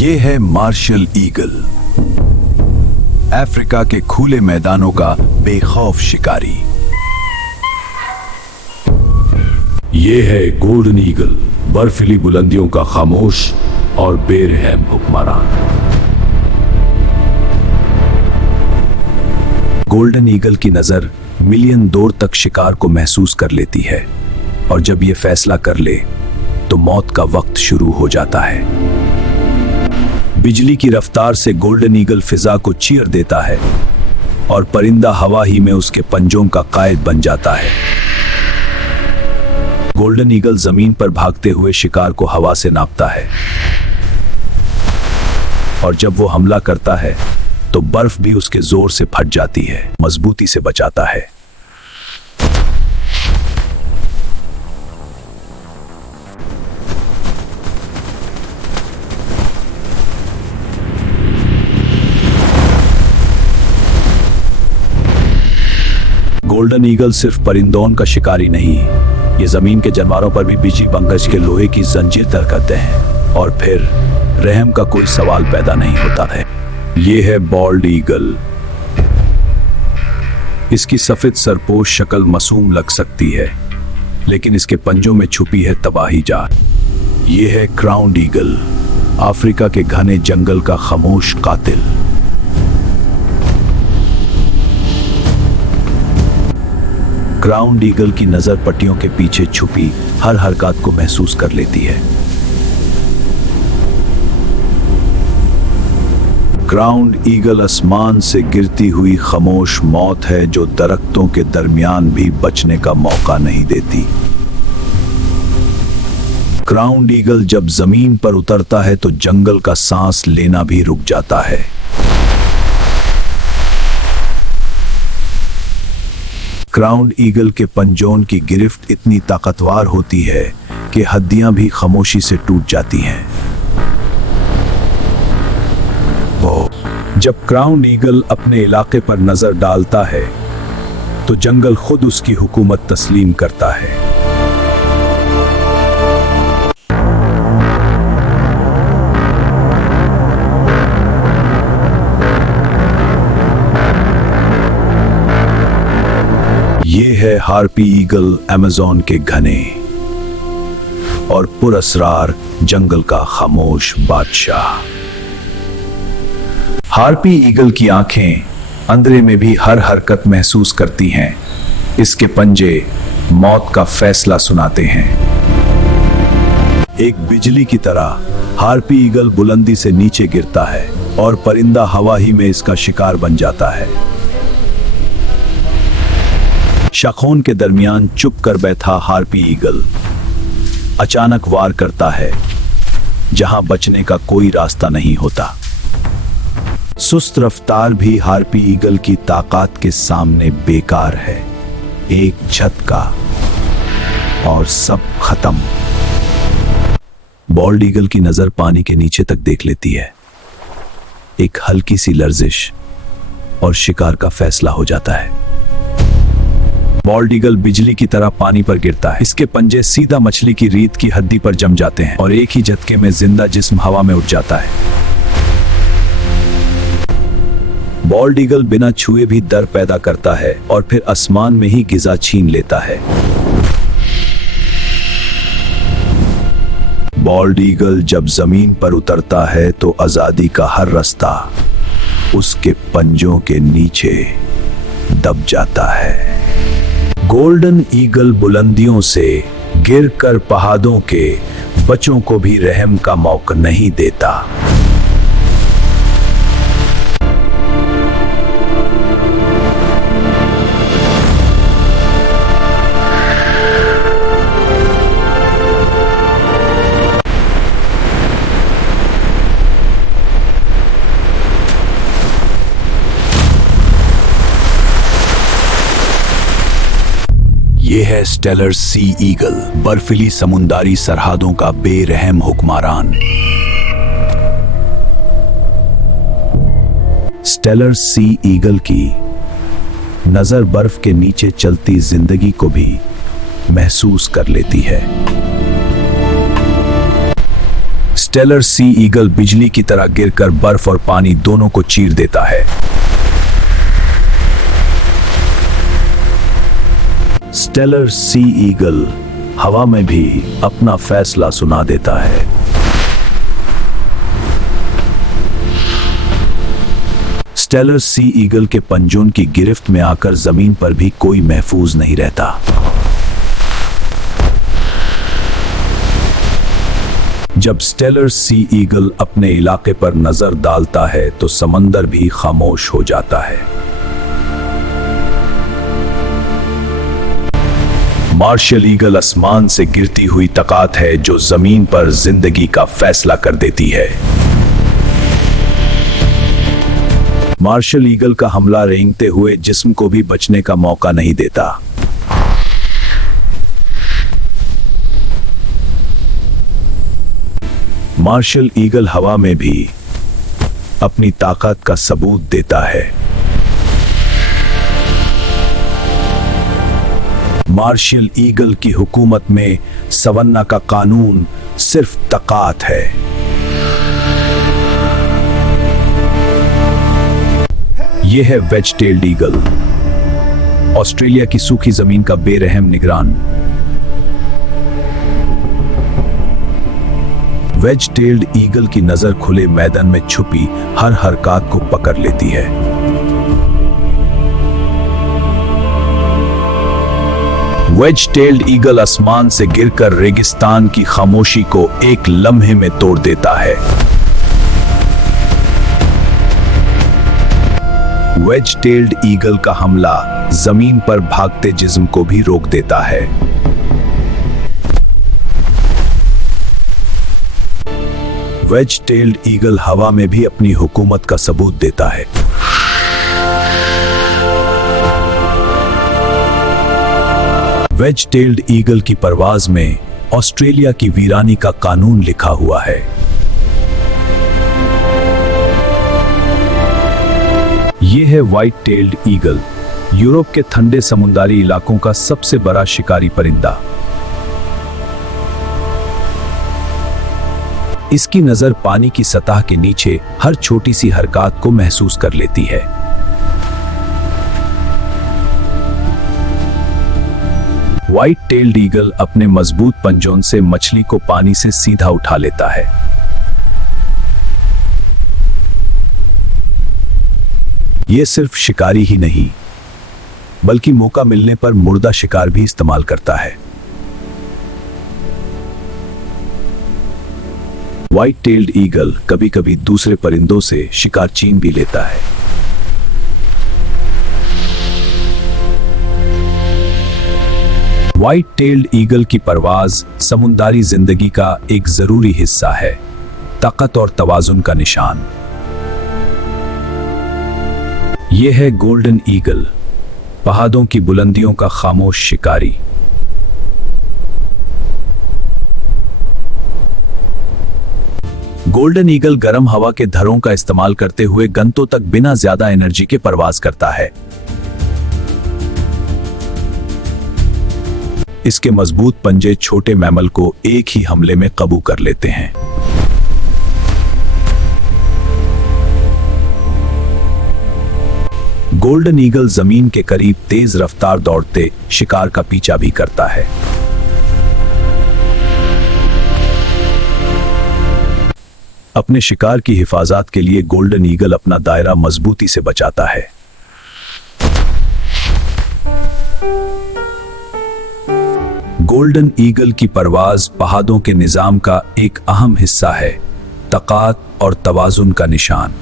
ये है martial eagle, Africa के खुले मैदानों का बेखौफ शिकारी। ये है गोल्डन ईगल, बर्फीली बुलंदियों का खामोश और बेरहम हुक्मरान। गोल्डन ईगल की नजर मिलियन दूर तक शिकार को महसूस कर लेती है और जब ये फैसला कर ले तो मौत का वक्त शुरू हो जाता है। बिजली की रफ्तार से गोल्डन ईगल फिजा को चीर देता है और परिंदा हवा ही में उसके पंजों का कायद बन जाता है। गोल्डन ईगल जमीन पर भागते हुए शिकार को हवा से नापता है और जब वो हमला करता है तो बर्फ भी उसके जोर से फट जाती है, मजबूती से बचाता है। गोल्डन ईगल सिर्फ परिंदों का शिकारी नहीं, ये जमीन के जानवरों पर भी बिजली बंगज के लोहे की जंजीर तय करते हैं और फिर रहम का कोई सवाल पैदा नहीं होता है। ये है बॉल्ड ईगल। इसकी सफेद सरपोश शक्ल मासूम लग सकती है, लेकिन इसके पंजों में छुपी है तबाही जान। ये है क्राउन ईगल, अफ्रीका के घने जंगल का खामोश कातिल। क्राउन ईगल की नजर पट्टियों के पीछे छुपी हर हरकत को महसूस कर लेती है। क्राउन ईगल आसमान से गिरती हुई खामोश मौत है जो दरख्तों के दरमियान भी बचने का मौका नहीं देती। क्राउन ईगल जब जमीन पर उतरता है तो जंगल का सांस लेना भी रुक जाता है। क्राउन ईगल के पंजों की गिरफ्त इतनी ताकतवर होती है कि हड्डियां भी खामोशी से टूट जाती हैं। जब क्राउन ईगल अपने इलाके पर नजर डालता है तो जंगल खुद उसकी हुकूमत तस्लीम करता है। ये है हार्पी ईगल, अमेज़न के घने और पुरअसरार जंगल का खामोश बादशाह। हार्पी ईगल की आंखें अंधेरे में भी हर हरकत महसूस करती हैं। इसके पंजे मौत का फैसला सुनाते हैं। एक बिजली की तरह हार्पी ईगल बुलंदी से नीचे गिरता है और परिंदा हवा ही में इसका शिकार बन जाता है। शाखों के दरमियान चुप कर बैठा हार्पी ईगल अचानक वार करता है जहां बचने का कोई रास्ता नहीं होता। सुस्त रफ्तार भी हार्पी ईगल की ताकत के सामने बेकार है। एक झटका और सब खत्म। बॉल्ड ईगल की नजर पानी के नीचे तक देख लेती है। एक हल्की सी लर्जिश और शिकार का फैसला हो जाता है। बॉल्ड ईगल बिजली की तरह पानी पर गिरता है। इसके पंजे सीधा मछली की रीत की हड्डी पर जम जाते हैं और एक ही झटके में जिंदा जिस्म हवा में उठ जाता है। बॉल्ड ईगल बिना छुए भी डर पैदा करता है और फिर आसमान में ही गिजा छीन लेता है। बॉल्ड ईगल जब जमीन पर उतरता है तो आजादी का हर रास्ता उसके पंजों के नीचे दब जाता है। गोल्डन ईगल बुलंदियों से गिरकर पहाड़ों के बच्चों को भी रहम का मौका नहीं देता। ये है स्टेलर सी ईगल, बर्फीली समुद्री सरहदों का बेरहम हुक्मरान। स्टेलर सी ईगल की नजर बर्फ के नीचे चलती जिंदगी को भी महसूस कर लेती है। स्टेलर सी ईगल बिजली की तरह गिरकर बर्फ और पानी दोनों को चीर देता है। स्टेलर सी ईगल हवा में भी अपना फैसला सुना देता है। स्टेलर सी ईगल के पंजों की गिरफ्त में आकर जमीन पर भी कोई महफूज नहीं रहता। जब स्टेलर सी ईगल अपने इलाके पर नजर डालता है तो समंदर भी खामोश हो जाता है। मार्शल ईगल आसमान से गिरती हुई ताकत है जो जमीन पर जिंदगी का फैसला कर देती है। मार्शल ईगल का हमला रेंगते हुए जिस्म को भी बचने का मौका नहीं देता। मार्शल ईगल हवा में भी अपनी ताकत का सबूत देता है। मार्शल ईगल की हुकूमत में सवन्ना का कानून सिर्फ ताकत है। यह है वेज टेल्ड ईगल, ऑस्ट्रेलिया की सूखी जमीन का बेरहम निगरान। वेज टेल्ड ईगल की नजर खुले मैदान में छुपी हर हरकत को पकड़ लेती है। वेज टेल्ड ईगल आसमान से गिरकर रेगिस्तान की खामोशी को एक लम्हे में तोड़ देता है। वेज टेल्ड ईगल का हमला जमीन पर भागते जिस्म को भी रोक देता है। वेज टेल्ड ईगल हवा में भी अपनी हुकूमत का सबूत देता है। वेज टेल्ड ईगल की परवाज में ऑस्ट्रेलिया की वीरानी का कानून लिखा हुआ है। यह है व्हाइट टेल्ड ईगल, यूरोप के ठंडे समुद्री इलाकों का सबसे बड़ा शिकारी परिंदा। इसकी नजर पानी की सतह के नीचे हर छोटी सी हरकत को महसूस कर लेती है। व्हाइट टेल्ड ईगल अपने मजबूत पंजों से मछली को पानी से सीधा उठा लेता है। यह सिर्फ शिकारी ही नहीं बल्कि मौका मिलने पर मुर्दा शिकार भी इस्तेमाल करता है। व्हाइट टेल्ड ईगल कभी-कभी दूसरे परिंदों से शिकार छीन भी लेता है। व्हाइट टेल्ड ईगल की परवाज समुद्री जिंदगी का एक जरूरी हिस्सा है, ताकत और तवाजुन का निशान। यह है गोल्डन ईगल, पहाड़ों की बुलंदियों का खामोश शिकारी। गोल्डन ईगल गर्म हवा के धरों का इस्तेमाल करते हुए घंटों तक बिना ज्यादा एनर्जी के परवाज करता है। इसके मजबूत पंजे छोटे मैमल को एक ही हमले में काबू कर लेते हैं। गोल्डन ईगल जमीन के करीब तेज रफ्तार दौड़ते शिकार का पीछा भी करता है। अपने शिकार की हिफाजत के लिए गोल्डन ईगल अपना दायरा मजबूती से बचाता है। गोल्डन ईगल की परवाज पहाड़ों के निजाम का एक अहम हिस्सा है, ताकत और तवाजुन का निशान।